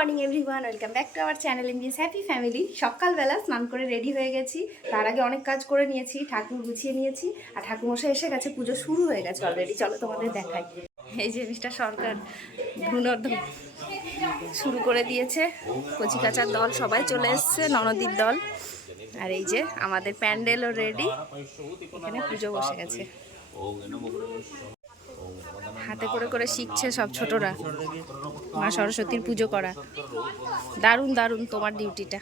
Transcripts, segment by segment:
Morning everyone, welcome back to our channel India's happy family. সকালবেলা স্নান করে ready হয়ে গেছি। তার আগে অনেক কাজ করে নিয়েছি, ঠাকুর গুছিয়ে নিয়েছি, আর ঠাকুরমশাই এসে গেছে, পুজো শুরু হয়ে গেছে অলরেডি চলো তোমাদের দেখাই। এই যে মিস্টার সরকার ভ্রূণর্ধন শুরু করে দিয়েছে। কচি কাচার দল সবাই চলে এসছে, ননদীর দল। আর এই যে আমাদের প্যান্ডেলও রেডি এখানে পুজো বসে গেছে। হাতে করে করে শিখছে সব ছোটরা। মা সরস্বতীর পুজো করা। দারুণ দারুণ তোমার ডিউটিটা।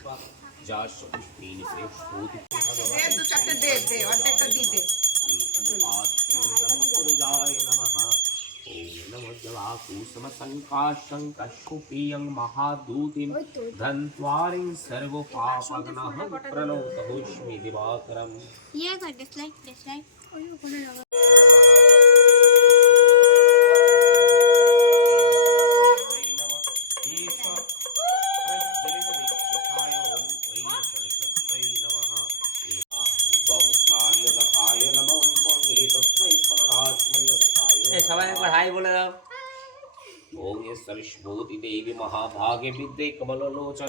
সরস্বতী দেবী মহাভাগে বিদ্যে কমললোচন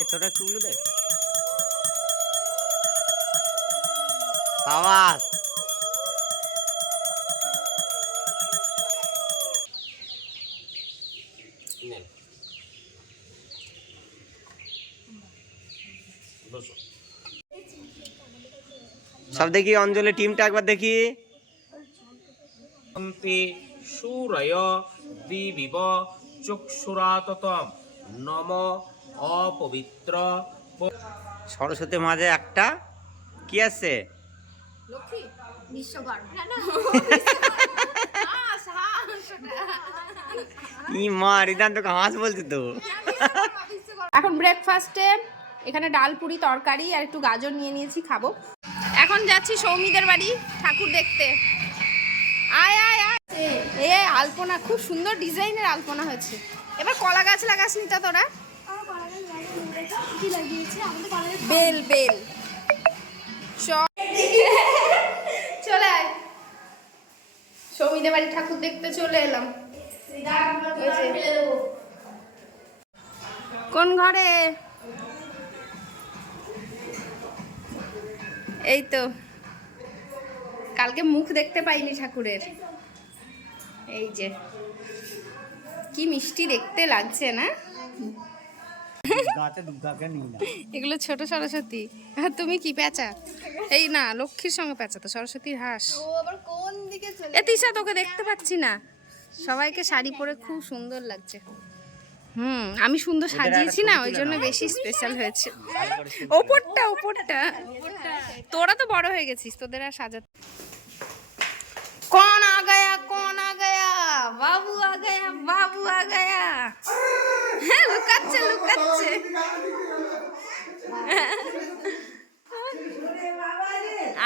এ তোরা চুল দে সাবাস। নেন সব দেখি অঞ্জলি টিমটা একবার দেখি সুরয় অপবিত্র সরস্বতী মাঝে একটা কি আছে ই মা হাঁস বলছে তো এখন ব্রেকফাস্টে এখানে ডাল, পুরি, তরকারি আর একটু গাজর নিয়ে নিয়েছি, খাব। এখন যাচ্ছি সৌমিদের বাড়ি ঠাকুর দেখতে। আয় আয় আয়। এ, আলপনা, খুব সুন্দর ডিজাইনের আলপনা হয়েছে। এবার কলা গাছ লাগাসনি তা তোরা? বেল বেল। চলে। আয়। সৌমিদের বাড়ি ঠাকুর দেখতে চলে এলাম। কোন ঘরে? এই তো। কালকে মুখ দেখতে পাইনি ঠাকুরের। এই যে। কি মিষ্টি দেখতে লাগছে না? এগুলো ছোট সরস্বতী। হ্যাঁ তুমি কি পেঁচা? এই না লক্ষ্মীর সঙ্গে পেঁচা তো সরস্বতীর হাঁস। এ তিশা তোকে দেখতে পাচ্ছি না। সবাইকে শাড়ি পরে খুব সুন্দর লাগছে। হুম আমি সুন্দর সাজিয়েছি না ওই জন্য বেশি স্পেশাল হয়েছে। ওপরটা ওপরটা। তোরা তো বড় হয়ে গেছিস তোদের আর সাজাতে কোন আ গয়া কোন আ গয়া? বাবু আ গয়া বাবু আ গয়া। হ্যাঁ লুকাচ্ছে লুকাচ্ছে।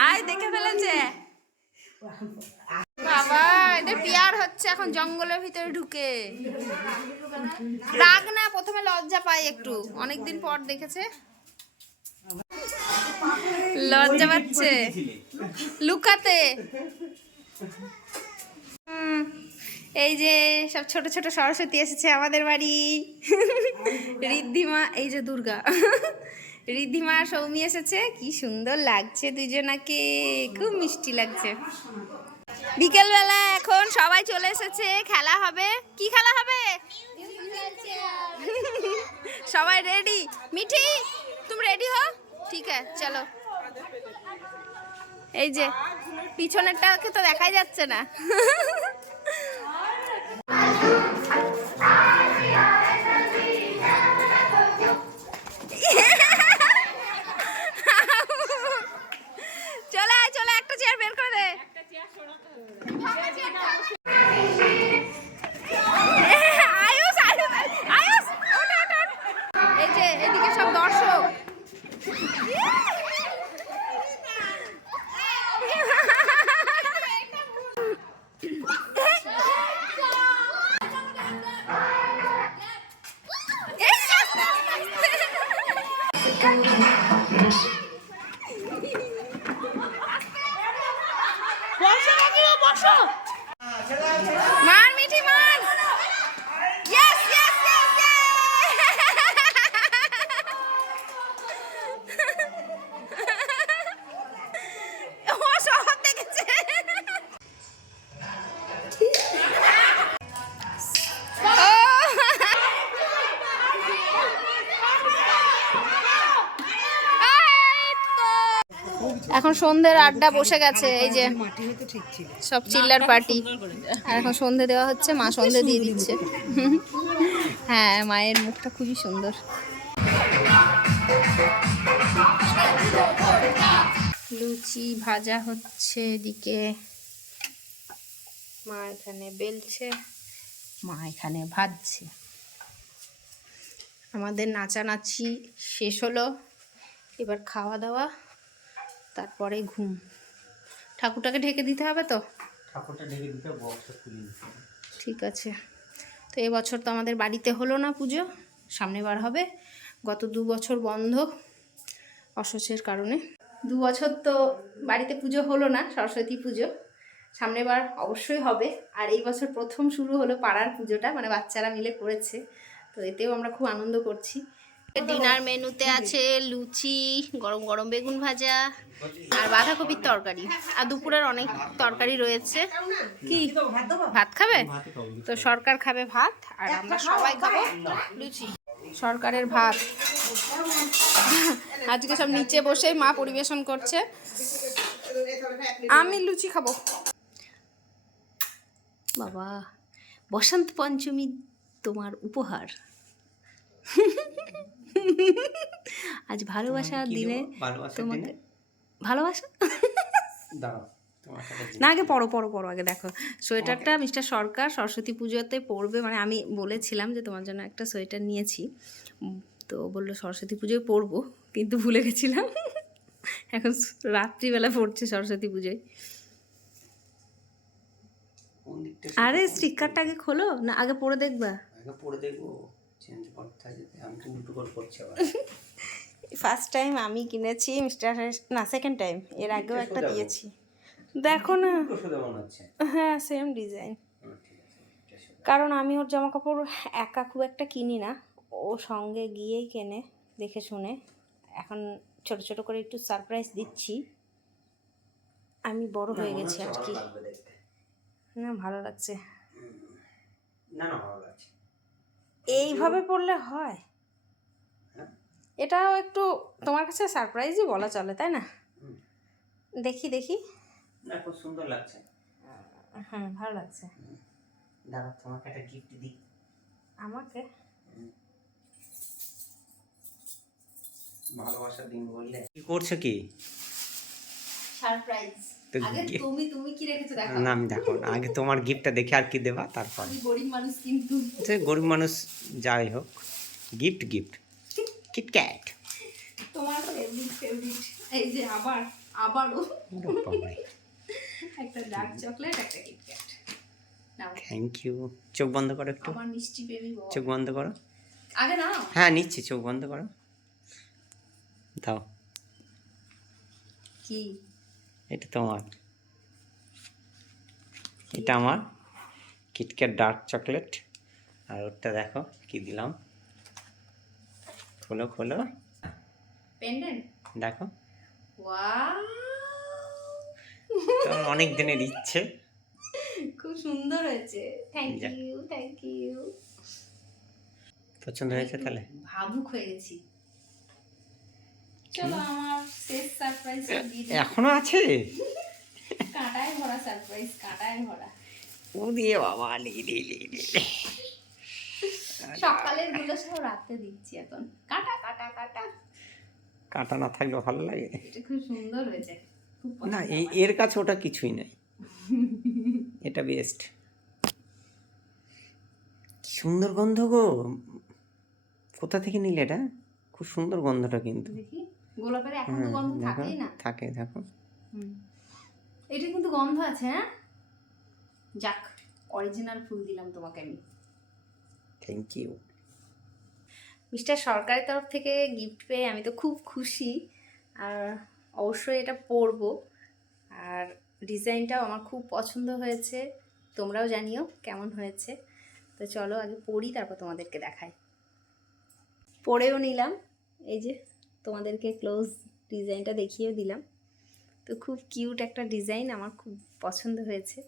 আয় দেখে ফেলেছে। পিয়ার হচ্ছে এখন জঙ্গলের ভিতরে ঢুকে। রাগ না, প্রথমে লজ্জা পাই একটু। অনেকদিন পর দেখেছে। লজ্জা পাচ্ছে। লুকাতে। এই যে সব ছোট ছোট সরস্বতী এসেছে আমাদের বাড়ি। ঋদ্ধিমা, এই যে দুর্গা। ঋদ্ধিমা সৌমি এসেছে। কি সুন্দর লাগছে দুজনাকে। খুব মিষ্টি লাগছে। বিকেলবেলা এখন সবাই চলে এসেছে, খেলা হবে। কি খেলা হবে? সবাই রেডি মিঠি, তুমি রেডি হো ঠিক আছে, চলো। এই যে, পিছনেরটাকে তো দেখাই যাচ্ছে না। চলে চলে, একটা চেয়ার বের করে দে। 저는그방을깨 끗. এখন সন্ধ্যের আড্ডা বসে গেছে, এই যে সব চিল্লার পার্টি। আর এখন সন্ধে দেওয়া হচ্ছে, মা সন্ধে দিয়ে দিচ্ছে। হ্যাঁ মায়ের মুখটা খুবই সুন্দর। লুচি ভাজা হচ্ছে এদিকে। মা এখানে বেলছে, মা এখানে ভাজছে। আমাদের নাচানাচি শেষ হলো। এবার খাওয়া দাওয়া। তারপরে ঘুম। ঠাকুরটাকে ঢেকে দিতে হবে তো? ঠাকুরটা ঢেকে দিতে বক্সটা খুলে নিতে ঠিক আছে। তো এবছর তো আমাদের বাড়িতে হলো না পুজো সামনেবার হবে। গত দু বছর বন্ধ অসুচের কারণে। দু বছর তো বাড়িতে পুজো হলো না সরস্বতী পুজো। সামনেবার অবশ্যই হবে। আর এই বছর প্রথম শুরু হলো পাড়ার পুজোটা মানে বাচ্চারা মিলে করেছে। তো এতেও আমরা খুব আনন্দ করছি। ডিনার মেনুতে আছে লুচি গরম গরম বেগুন ভাজা আর বাঁধাকপির তরকারি। আর দুপুরের অনেক তরকারি রয়েছে। কি? ভাত খাবে? তো সরকার খাবে ভাত আর আমরা সবাই খাব? লুচি। সরকারের ভাত। আজকে সব নিচে বসে মা পরিবেশন করছে। আমি লুচি খাব। বাবা বসন্ত পঞ্চমী তোমার উপহার। আজ ভালোবাসা দিনে? তোমাকে ভালোবাসা? দাঁড়াও না আগে পড়ো পড়ো পড়ো আগে দেখো। সোয়েটারটা মিস্টার সরকার সরস্বতী পুজোতে পরবে মানে আমি বলেছিলাম যে তোমার জন্য একটা সোয়েটার নিয়েছি। তো বলল সরস্বতী পুজোয় পরবো কিন্তু ভুলে গেছিলাম। এখন রাত্রিবেলা পড়ছে সরস্বতী পুজোয়। আরে স্টিকারটা আগে খোলো। না আগে পরে দেখবা। আগে পড়ে দেখব। চেঞ্জ করতে হয় যেতে আমি তো উল্টো করে করছি আবার। ফার্স্ট টাইম আমি কিনেছি মিস্টার না সেকেন্ড টাইম এর আগেও একটা দিয়েছি। দেখো না। হ্যাঁ সেম ডিজাইন। কারণ আমি ওর জামা কাপড় একা খুব একটা কিনি না। ও সঙ্গে গিয়েই কেনে দেখে শুনে। এখন ছোট ছোট করে একটু সারপ্রাইজ দিচ্ছি। আমি বড় হয়ে গেছি আর কি না ভালো লাগছে। না না ভালো লাগছে। এইভাবে পড়লে হয়? হ্যাঁ। এটাও একটু তোমার কাছে সারপ্রাইজই বলা চলে তাই না? দেখি দেখি। না খুব সুন্দর লাগছে। হ্যাঁ ভালো লাগছে। দাঁড়া তোমাকে একটা গিফট দিই। আমাকে? ভালোবাসার দিন বললে। কি করছ কি? সারপ্রাইজ। তো আগে তুমি তুমি কি রেখেছো দেখো না আমি দেখো না, আগে তোমার গিফটটা দেখে আর কি দেবা তারপর। গরিব মানুষ কিন্তু। গরিব মানুষ যাই হোক। গিফট গিফট কিটক্যাট তোমার ফেভারিট ফেভারিট এই যে আবার আবারও। একটা ডার্ক চকলেট একটা কিটক্যাট থ্যাংক ইউ চোখ বন্ধ করো একটু। আমার মিষ্টি বেবি চোখ বন্ধ করো। আগে হ্যাঁ নিচ্ছি। চোখ বন্ধ করো। দাও। কি? এটা তোমার। এটা আমার কিটক্যাট ডার্ক চকলেট আর ওটা দেখো কি দিলাম। খোলো খোলো। পেন্ডেন্ট দেখো। অনেক দিনের ইচ্ছে। খুব সুন্দর হয়েছে। থ্যাংক যাক। ইউ থ্যাংক ইউ পছন্দ হয়েছে তাহলে? ভাবুক হয়ে গেছি। চলো আমার শেষ সারপ্রাইজ। এখনও আছে? কাঁটায় ভরা সারপ্রাইজ কাঁটায় ভরা। ও দিয়ে বাবা লি লি লি। সকালেরগুলো সব রাতে দিচ্ছি এখন। কাটা কাটা কাটা। কাঁটা না থাকলে ভালো লাগে? এটা খুব সুন্দর হয়েছে। না এই এর কাছে ওটা কিছুই নাই। এটা বেস্ট সুন্দর গন্ধ গো। কোথা থেকে নিলে এটা? খুব সুন্দর গন্ধটা কিন্তু। দেখি। গোলাপের এখন তো গন্ধ থাকেই না। থাকে দেখো। হুম। এটা কিন্তু গন্ধ আছে হ্যাঁ? যাক অরিজিনাল ফুল দিলাম তোমাকে আমি। থ্যাংক ইউ মিস্টার সরকারের তরফ থেকে গিফট পেয়ে আমি তো খুব খুশি। আর অবশ্যই এটা পরবো। আর ডিজাইনটাও আমার খুব পছন্দ হয়েছে। তোমরাও জানিও কেমন হয়েছে। তো চলো আগে পড়ি তারপর তোমাদেরকে দেখাই। পরেও নিলাম এই যে। তোমাদেরকে ক্লোজ ডিজাইনটা দেখিয়েও দিলাম। তো খুব কিউট একটা ডিজাইন আমার খুব পছন্দ হয়েছে।